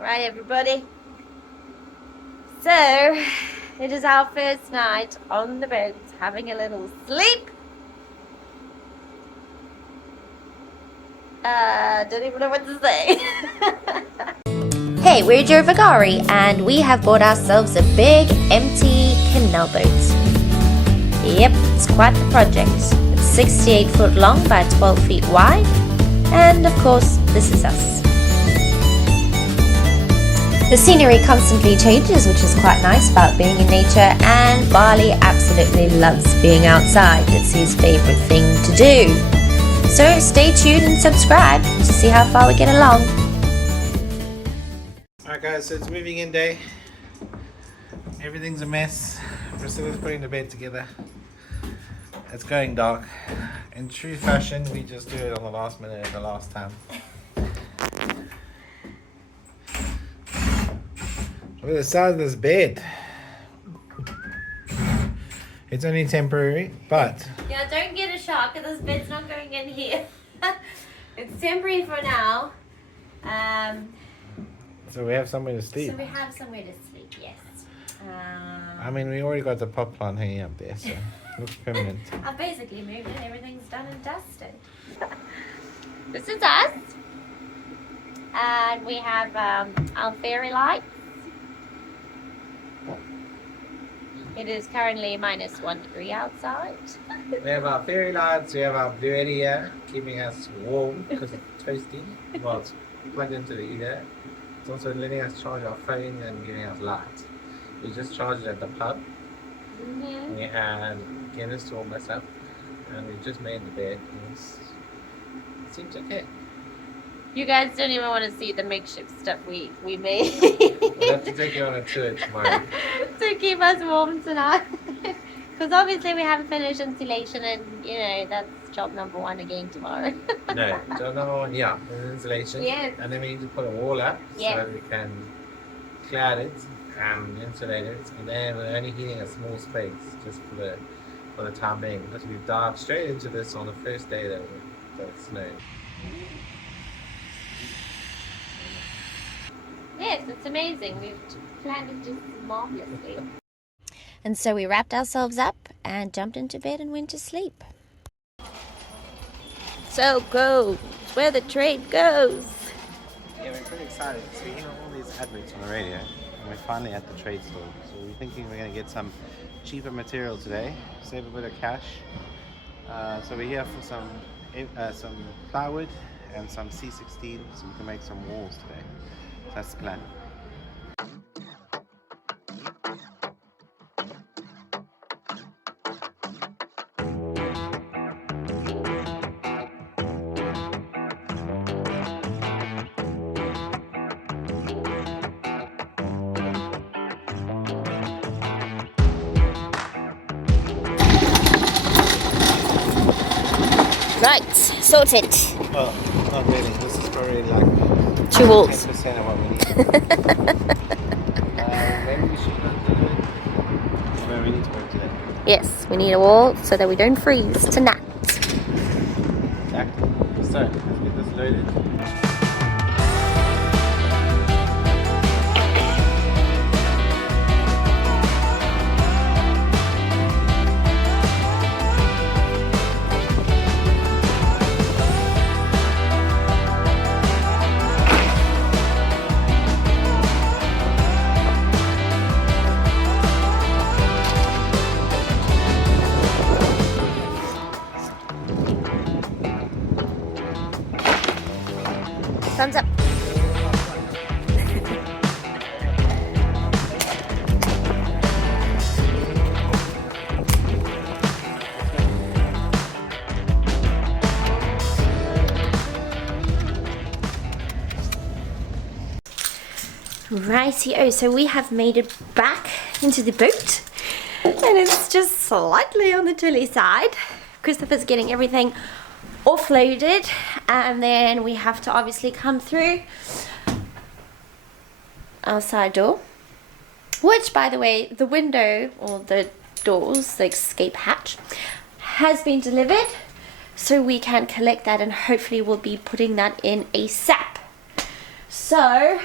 Right, everybody. So, it is our first night on the boat, having a little sleep. Don't even know what to say. Hey, we're Joe Vagari, and we have bought ourselves a big, empty canal boat. Yep, it's quite the project. It's 68 foot long by 12 feet wide, and of course, this is us. The scenery constantly changes, which is quite nice about being in nature, and Bali absolutely loves being outside. It's his favorite thing to do. So stay tuned and subscribe to see how far we get along. Alright guys, so it's moving in day. Everything's a mess. Priscilla's putting the bed together. It's going dark. In true fashion, we just do it on the last minute at the last time. Look at the size of this bed. It's only temporary, but... Yeah, don't get a shock because this bed's not going in here. It's temporary for now. So we have somewhere to sleep. So we have somewhere to sleep, yes. I mean, we already got the pot plant hanging up there, so it looks permanent. I've basically moved it. Everything's done and dusted. This is us. And we have our fairy lights. It is currently -1 degree outside. We have our fairy lights, we have our BLUETTIV here, keeping us warm because it's toasty. Well, it's plugged into the heater. It's also letting us charge our phone and giving us light. We just charged it at the pub. We had Guinness to warm us up, and we just made the bed. And it seems okay. You guys don't even want to see the makeshift stuff we made. We'll have to take you on a tour tomorrow. To keep us warm tonight. Because obviously we haven't finished insulation, and you know, that's job number 1 again tomorrow. No, job number 1, yeah, insulation. Yes. And then we need to put a wall up yes. so we can cloud it and insulate it. And then we're only heating a small space just for the time being, because we've dived straight into this on the first day that it snowed. Yes, it's amazing. We've planned it just marvelously. And so we wrapped ourselves up and jumped into bed and went to sleep. So goes where the trade goes. Yeah, we're pretty excited. So we hear all these adverts on the radio, and we're finally at the trade store. So we're thinking we're going to get some cheaper material today, save a bit of cash. So we're here for some plywood and some C16, so we can make some walls today. That's the plan. Right, sorted. Well, not really. This is probably like 2 walls. 10% of what we need. Maybe we should not do it. Where we need to work today. Yes, we need a wall so that we don't freeze tonight. Exactly. So, let's get this loaded. Thumbs up. Righty-o, so we have made it back into the boat, and it's just slightly on the chilly side. Christopher's getting everything offloaded, and then we have to obviously come through our side door, which, by the way, the window or the doors, the escape hatch, has been delivered, so we can collect that and hopefully we'll be putting that in ASAP. So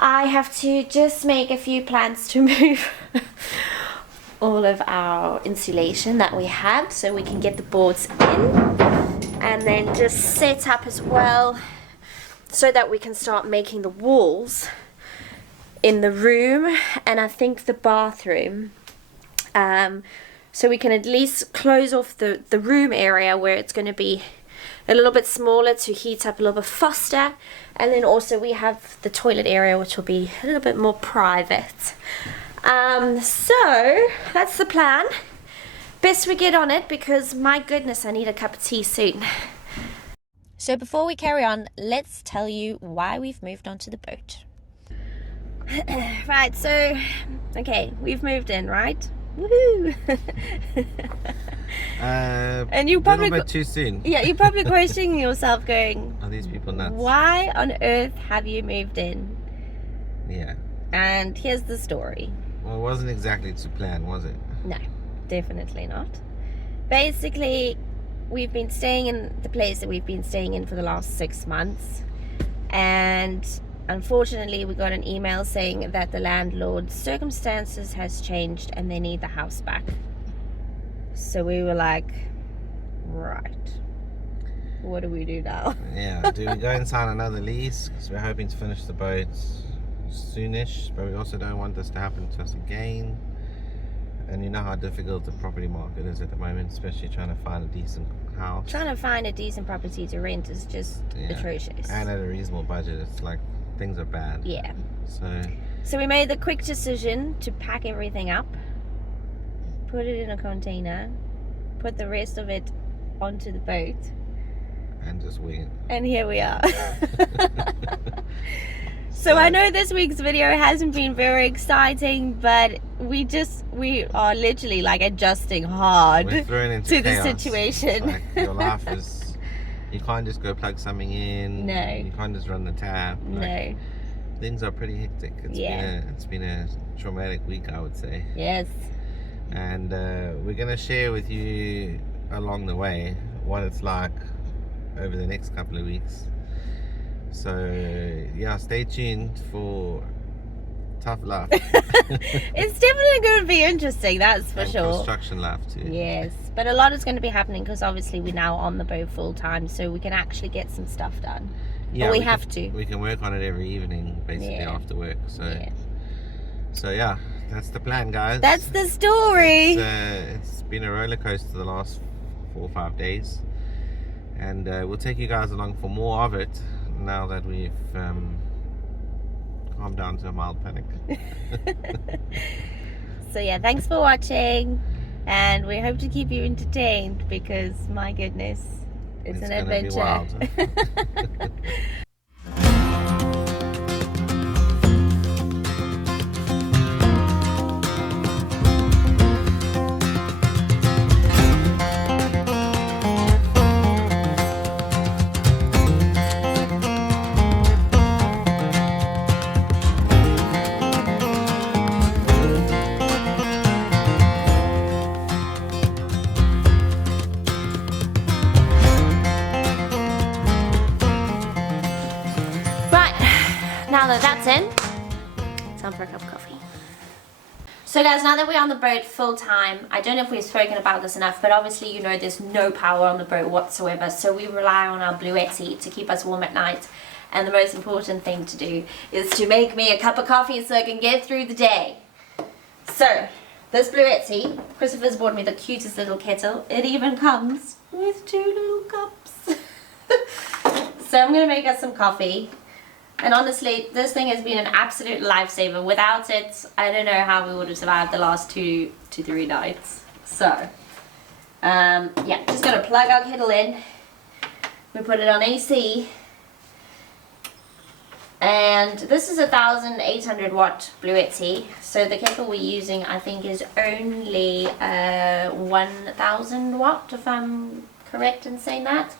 I have to just make a few plans to move all of our insulation that we have so we can get the boards in, and then just set up as well so that we can start making the walls in the room and I think the bathroom, so we can at least close off the room area where it's going to be a little bit smaller to heat up a little bit faster, and then also we have the toilet area which will be a little bit more private. So that's the plan. Best we get on it, because my goodness, I need a cup of tea soon. So before we carry on, let's tell you why we've moved onto the boat. Right, so okay, we've moved in, right? Woohoo! And you probably a little bit too soon. Yeah, you're probably questioning yourself, going, "Are these people nuts? Why on earth have you moved in?" Yeah. And here's the story. Well, it wasn't exactly to plan, was it? No, definitely not. Basically, we've been staying in the place that we've been staying in for the last 6 months, and unfortunately we got an email saying that the landlord's circumstances has changed and they need the house back. So we were like, right, what do we do now? Yeah, do we go and sign another lease? Because we're hoping to finish the boat soonish, but we also don't want this to happen to us again. And you know how difficult the property market is at the moment, especially trying to find a decent house. Trying to find a decent property to rent is just atrocious. And at a reasonable budget, it's like things are bad. Yeah. So we made the quick decision to pack everything up, put it in a container, put the rest of it onto the boat, and just wing it. And here we are. So I know this week's video hasn't been very exciting, but we are literally like adjusting hard to the chaos. situation. Like your life is, you can't just go plug something in. No. You can't just run the tap. No. Things are pretty hectic. It's been a traumatic week, I would say. Yes. And we're going to share with you along the way what it's like over the next couple of weeks. So yeah, stay tuned for tough life. It's definitely going to be interesting, that's for sure. Construction life too. Yes, but a lot is going to be happening because obviously we're now on the boat full time, so we can actually get some stuff done. Yeah, but we have to. We can work on it every evening, basically after work. So yeah, that's the plan, guys. That's the story. It's been a roller coaster the last 4 or 5 days, and we'll take you guys along for more of it now that we've calmed down to a mild panic. So yeah, thanks for watching, and we hope to keep you entertained because my goodness, it's an adventure. Be wild. Now that that's in, time for a cup of coffee. So guys, now that we're on the boat full time, I don't know if we've spoken about this enough, but obviously you know there's no power on the boat whatsoever, so we rely on our BLUETTIV to keep us warm at night. And the most important thing to do is to make me a cup of coffee so I can get through the day. So, this BLUETTIV, Christopher's bought me the cutest little kettle. It even comes with 2 little cups. So I'm going to make us some coffee. And honestly, this thing has been an absolute lifesaver. Without it, I don't know how we would have survived the last 2 to 3 nights. So, yeah, just going to plug our kettle in. We put it on AC. And this is a 1800 watt BLUETTIV. So the kettle we're using, I think, is only 1000 watt, if I'm correct in saying that.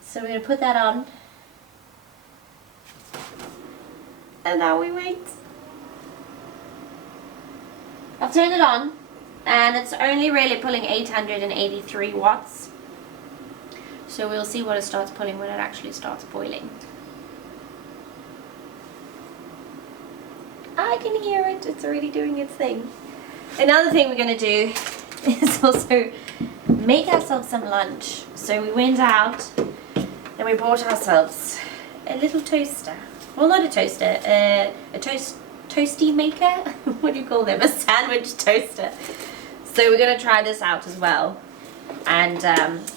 So we're going to put that on. And now we wait. I've turned it on, and it's only really pulling 883 watts. So we'll see what it starts pulling when it actually starts boiling. I can hear it. It's already doing its thing. Another thing we're going to do is also make ourselves some lunch. So we went out and we bought ourselves a little toaster. Well, not a toaster, a toasty maker. What do you call them? A sandwich toaster. So we're going to try this out as well. And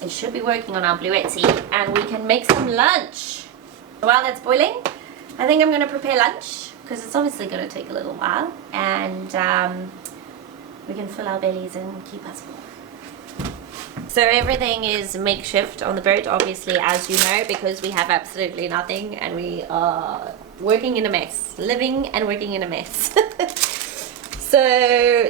it should be working on our Bluetti, and we can make some lunch. While that's boiling, I think I'm going to prepare lunch, because it's obviously going to take a little while, and we can fill our bellies and keep us warm. So everything is makeshift on the boat, obviously, as you know, because we have absolutely nothing, and we are working in a mess, living and working in a mess. So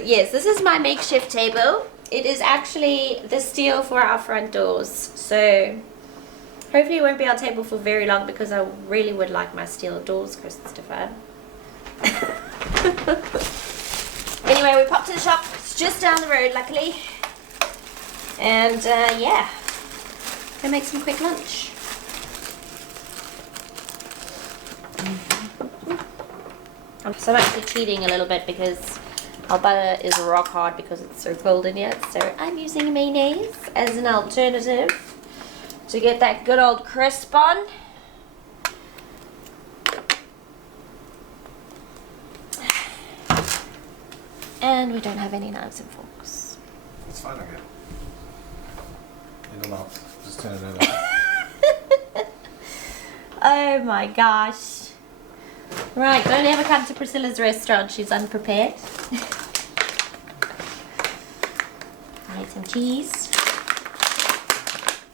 yes, this is my makeshift table. It is actually the steel for our front doors, so hopefully it won't be our table for very long, because I really would like my steel doors, Christopher. Anyway, we popped to the shop. It's just down the road, luckily. And yeah, gonna make some quick lunch. So I'm actually cheating a little bit because our butter is rock hard because it's so cold in here. So I'm using mayonnaise as an alternative to get that good old crisp on. And we don't have any knives and forks. It's fine, okay. It'll not. Just turn it over. Oh my gosh. Right, don't ever come to Priscilla's restaurant. She's unprepared. I need some cheese.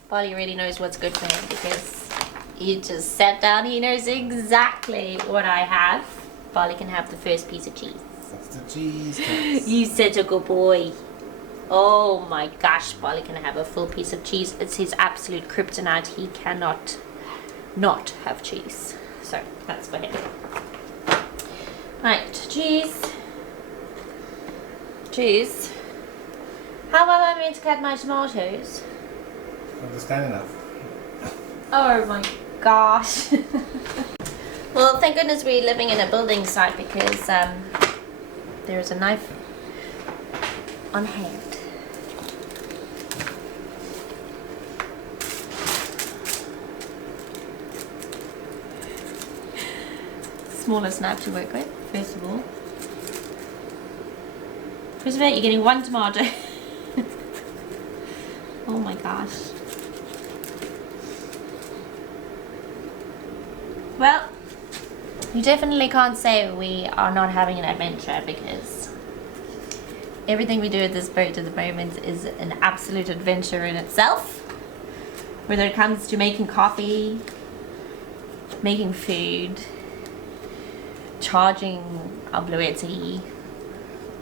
Polly really knows what's good for him because he just sat down. He knows exactly what I have. Polly can have the first piece of cheese. That's the cheese. You said a good boy. Oh my gosh, Polly can have a full piece of cheese. It's his absolute kryptonite. He cannot not have cheese. So that's for him. Right, cheese. Cheese. How am I meant to cut my tomatoes? Understand enough. Oh my gosh. Well, thank goodness we're living in a building site because there is a knife on hand. Smallest knife to work with, first of all. Christopher, you're getting one tomato. Oh my gosh. Well, you definitely can't say we are not having an adventure because everything we do at this boat at the moment is an absolute adventure in itself. Whether it comes to making coffee, making food, charging our Bluetti,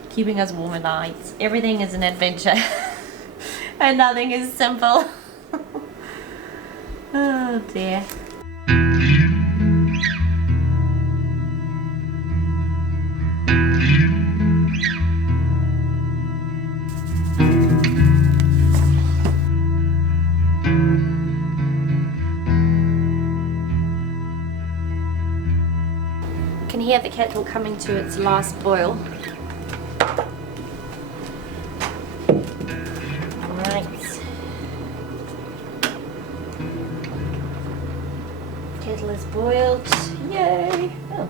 keeping us warm at night. Everything is an adventure. And nothing is simple. Oh dear. You can hear the kettle coming to its last boil. Kettle is boiled. Yay! Oh.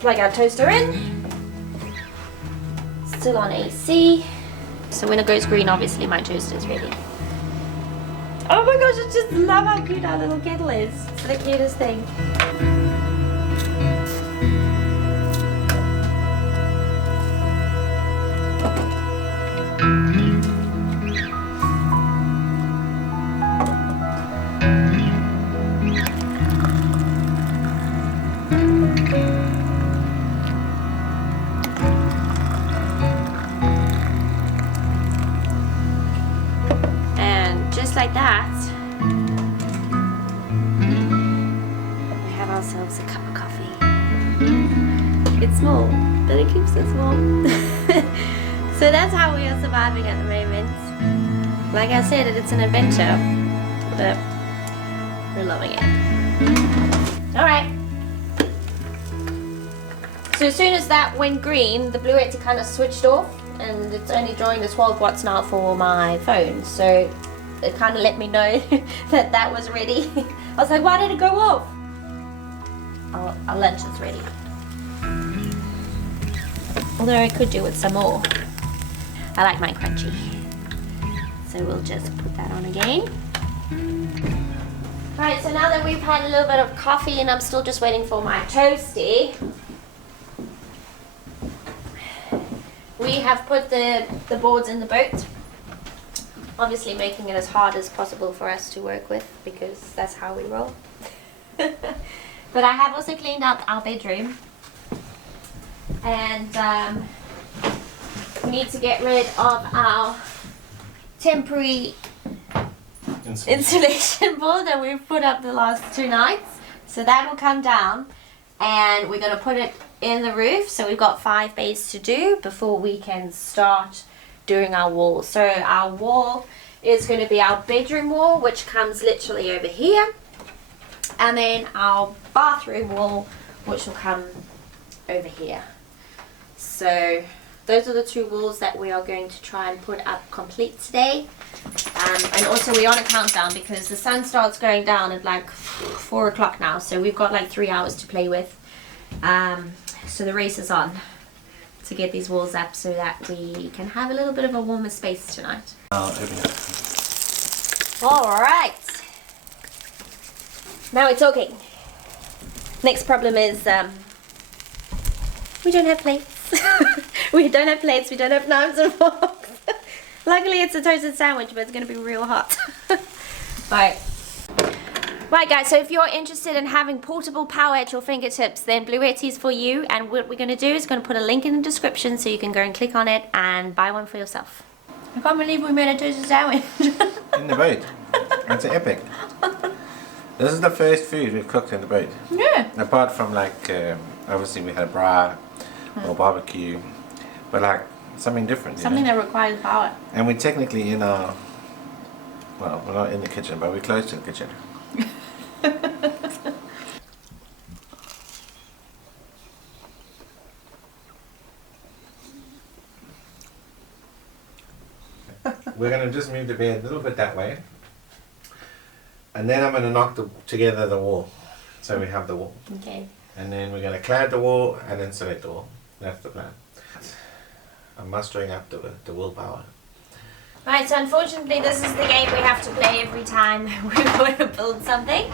Plug our toaster in. Still on AC. So when it goes green, obviously my toaster is ready. Oh my gosh, I just love how cute our little kettle is. It's the cutest thing. Like that, we have ourselves a cup of coffee. It's small, but it keeps us warm. So that's how we are surviving at the moment. Like I said, it's an adventure, but we're loving it. Alright. So as soon as that went green, the BLUETTIV kind of switched off, and it's only drawing the 12 watts now for my phone. So it kind of let me know that that was ready. I was like, why did it go off? Our lunch is ready. Although I could do with some more. I like mine crunchy. So we'll just put that on again. Right, so now that we've had a little bit of coffee and I'm still just waiting for my toasty, we have put the boards in the boat. Obviously making it as hard as possible for us to work with because that's how we roll. But I have also cleaned out our bedroom. And we need to get rid of our temporary insulation board that we've put up the last 2 nights. So that will come down and we're going to put it in the roof. So we've got 5 bays to do before we can start doing our wall. So our wall is going to be our bedroom wall, which comes literally over here. And then our bathroom wall, which will come over here. So those are the 2 walls that we are going to try and put up complete today. And also we're on a countdown because the sun starts going down at like 4 o'clock now. So we've got like 3 hours to play with. So the race is on to get these walls up so that we can have a little bit of a warmer space tonight. Alright. Now we're talking. Next problem is we don't have plates. We don't have plates, we don't have knives and forks. Luckily it's a toasted sandwich, but it's going to be real hot. Right guys, so if you're interested in having portable power at your fingertips, then BLUETTIV is for you. And what we're going to do is going to put a link in the description so you can go and click on it and buy one for yourself. I can't believe we made a toasted sandwich. In the boat. It's epic. This is the first food we've cooked in the boat. Yeah. Apart from like, obviously we had a bra or barbecue, but like something different. Something that requires power. And we're technically in our, well, we're not in the kitchen, but we're close to the kitchen. We're going to just move the bed a little bit that way. And then I'm going to knock together the wall. So we have the wall. Okay. And then we're going to clad the wall and insulate the wall. That's the plan. I'm mustering up the willpower. Right, so unfortunately this is the game we have to play every time we want to build something.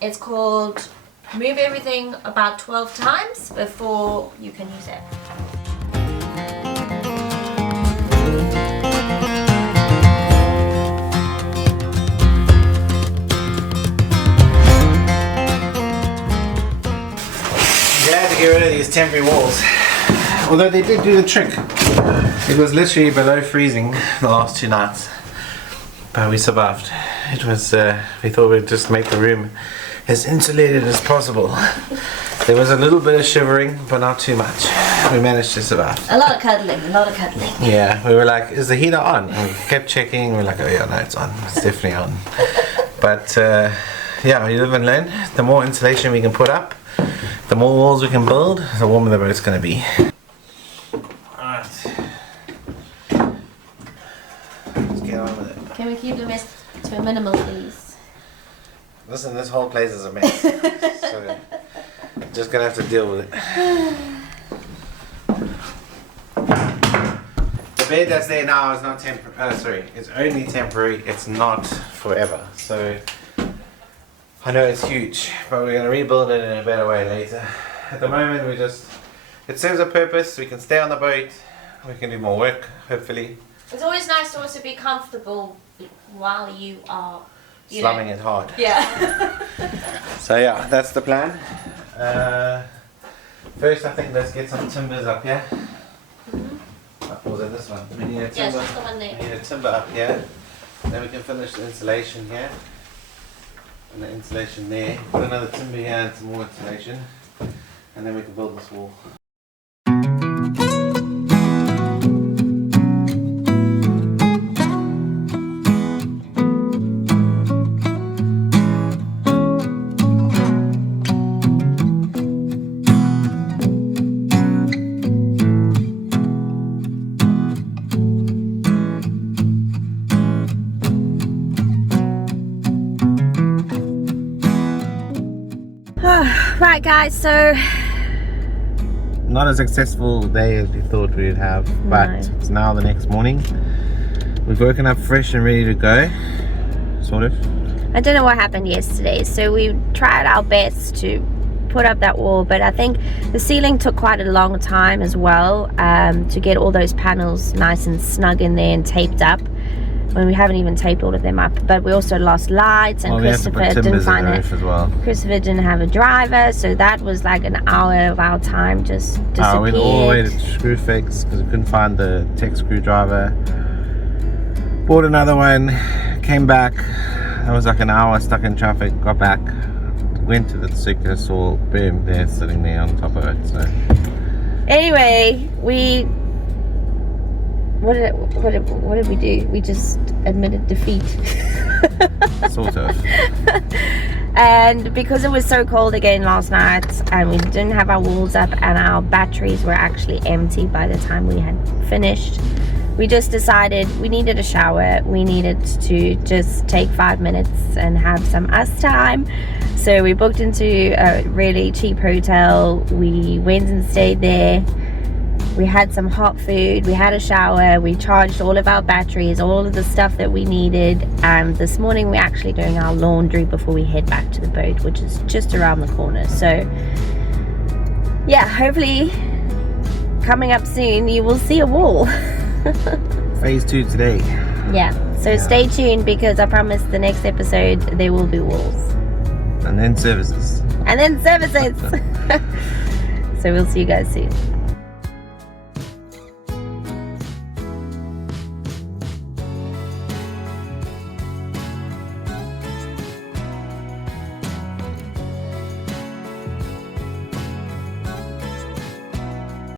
It's called move everything about 12 times before you can use it. Glad to get rid of these temporary walls. Although they did do the trick. It was literally below freezing the last 2 nights. But we survived. It was, we thought we'd just make the room as insulated as possible. There was a little bit of shivering, but not too much. We managed to survive. A lot of cuddling, a lot of cuddling. Yeah, we were like, is the heater on? And we kept checking, we were like, oh yeah, no, it's on. It's definitely on. But yeah, you live and learn. The more insulation we can put up, the more walls we can build, the warmer the boat's going to be. Alright. Let's get on with it. Can we keep the mess to a minimal, please? Listen, this whole place is a mess. So, just going to have to deal with it. The bed that's there now is not temporary. Sorry, it's only temporary. It's not forever. So, I know it's huge, but we're going to rebuild it in a better way later. At the moment, it serves a purpose. We can stay on the boat. We can do more work, hopefully. It's always nice to also be comfortable while you are Slumming it hard. Yeah. So yeah, that's the plan. First, I think let's get some timbers up here. Or was it this one? We need a timber. Yes, just the one there. We need a timber up here. Then we can finish the insulation here. And the insulation there. Put another timber here and some more insulation. And then we can build this wall. Right guys, so not a successful day as we thought we'd have, but it's now the next morning. We've woken up fresh and ready to go, sort of. I don't know what happened yesterday, so we tried our best to put up that wall, but I think the ceiling took quite a long time as well, to get all those panels nice and snug in there and taped up, when we haven't even taped all of them up. But we also lost lights, and Christopher didn't find it as well. Christopher didn't have a driver, so that was like an hour of our time just disappeared. I went all the way to Screwfix because we couldn't find the tech screwdriver. Bought another one, came back. That was like an hour stuck in traffic. Got back, went to the circular saw. Boom, there, sitting there on top of it. So anyway, what did we do? We just admitted defeat. Sort of. And because it was so cold again last night, and we didn't have our walls up, and our batteries were actually empty by the time we had finished, we just decided we needed a shower. We needed to just take 5 minutes and have some us time. So we booked into a really cheap hotel. We went and stayed there. We had some hot food, we had a shower, we charged all of our batteries, all of the stuff that we needed, and this morning we're actually doing our laundry before we head back to the boat, which is just around the corner. So yeah, hopefully coming up soon you will see a wall. Phase 2 today. Yeah, so stay tuned, because I promise the next episode there will be walls. And then services. And then services. So we'll see you guys soon.